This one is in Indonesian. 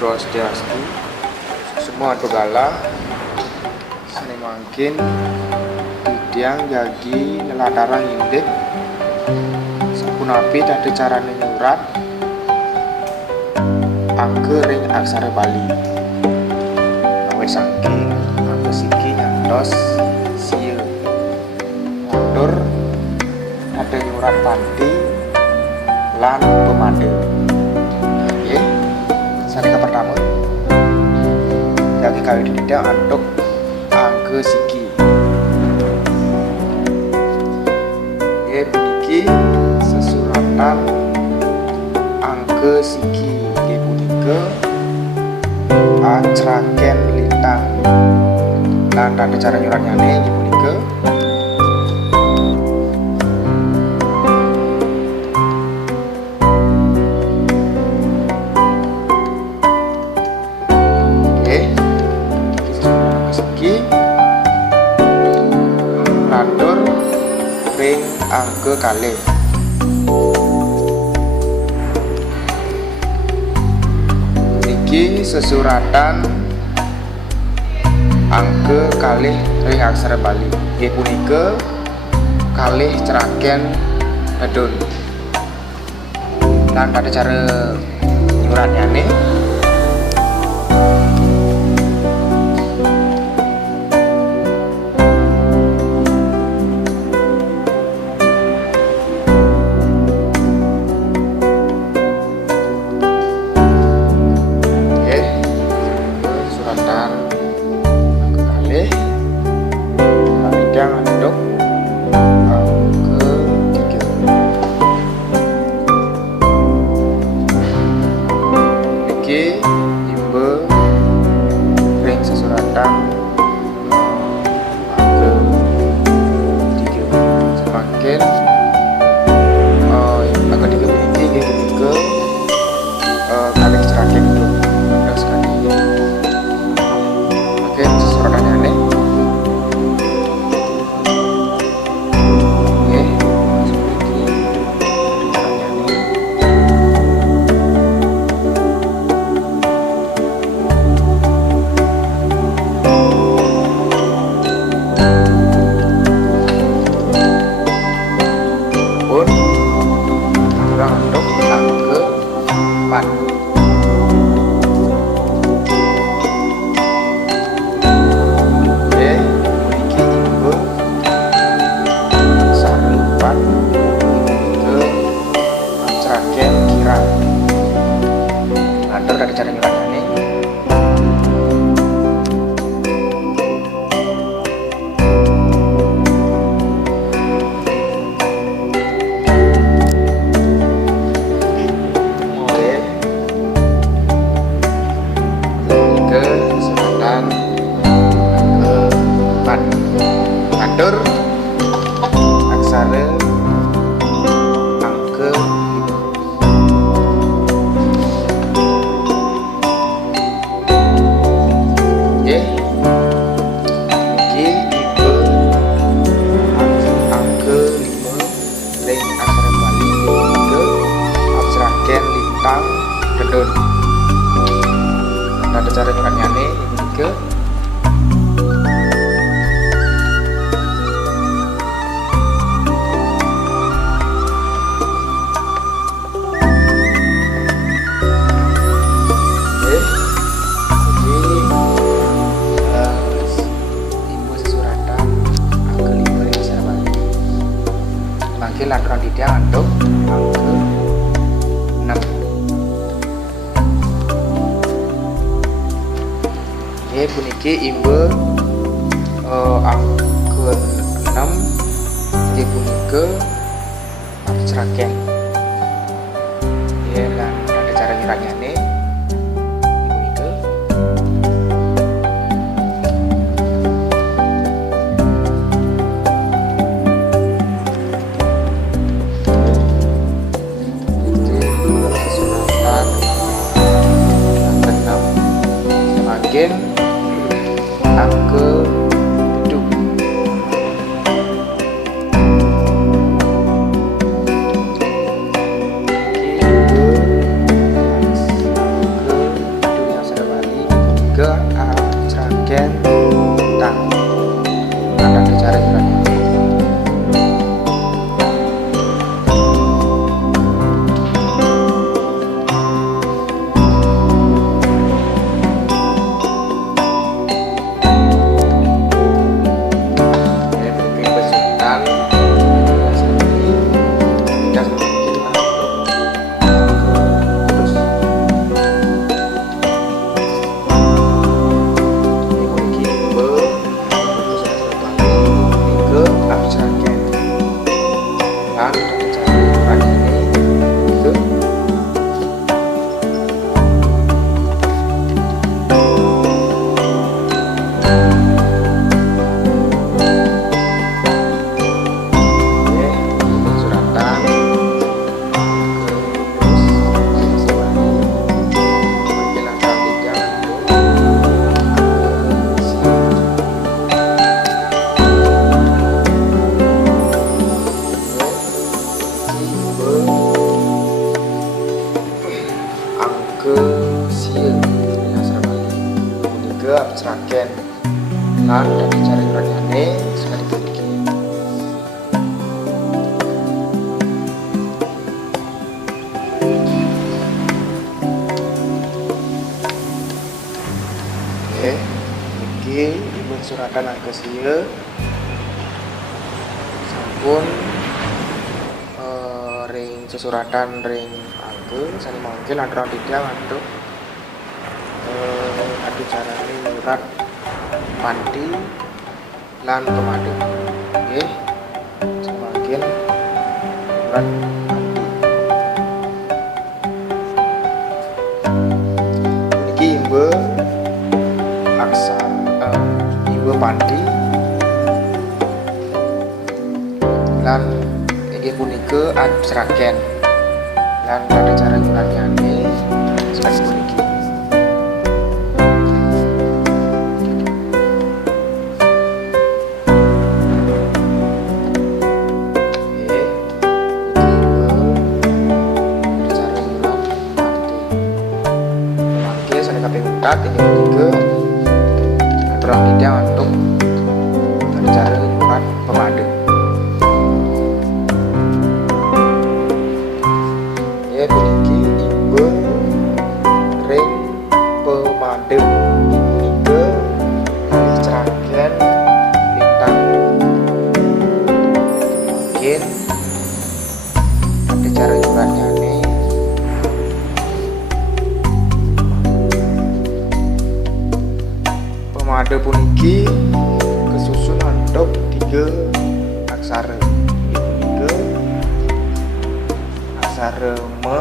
Swastiastu, semua begala, seni mangkin, bidang jagi nelatarang indek, sapunapi tadi carane nyurat, angke ring aksara Bali, awet saking, angke siki nyantos, siye, ngatur, ada nyurat panti, lan pemade. Sarika pertama jagi kawin dididak antuk angke siki buniki sesuratan angke siki punika acraken lintang lan tanda cara nyuratnya punika ngatur ring angke kalih. Niki sesuratan angke kalih ring aksara Bali. Nggih punika kalih ceraken pedun. Lan pada cara nyuratnya nih anduk angke 3 niki imbe ring sesuratan angke 3 semakin angke 3 niki nggih punika kalih ceraken itu ada sekali oke sesuratannya nih dari cara nyuratnya nih mulai ke selatan ke pan ngatur aksara angke gedun. Ada cara nyuratnya nih ini ke ibu sesuratan angke 5 ring aksara Bali. Mangke laturan dididak anduk angke 6. Puniki imbe angke 6 nggih punika ceraken ya lan ada cara nyuratnya nih punika suratan angke 6 semakin angke 7 sesuratan angka sieu sampun ring sesuratan ring angke sani mangke lantaran tidak untuk adu carane nyurat panti lan pemadu nggih semakin nyurat panti niki imbe aksara imbe panti lan inggih punika Sragen lan pada cara nyuratnya seperti puniki. Ini ke ruang tidak untuk cara nyurat pemadu. Ya puniki imbe ring pemadu punike Sragen lintang mungkin ada cara nyuratnya nih. Pemadu puniki kesusun untuk 3 aksara. Puniki aksara me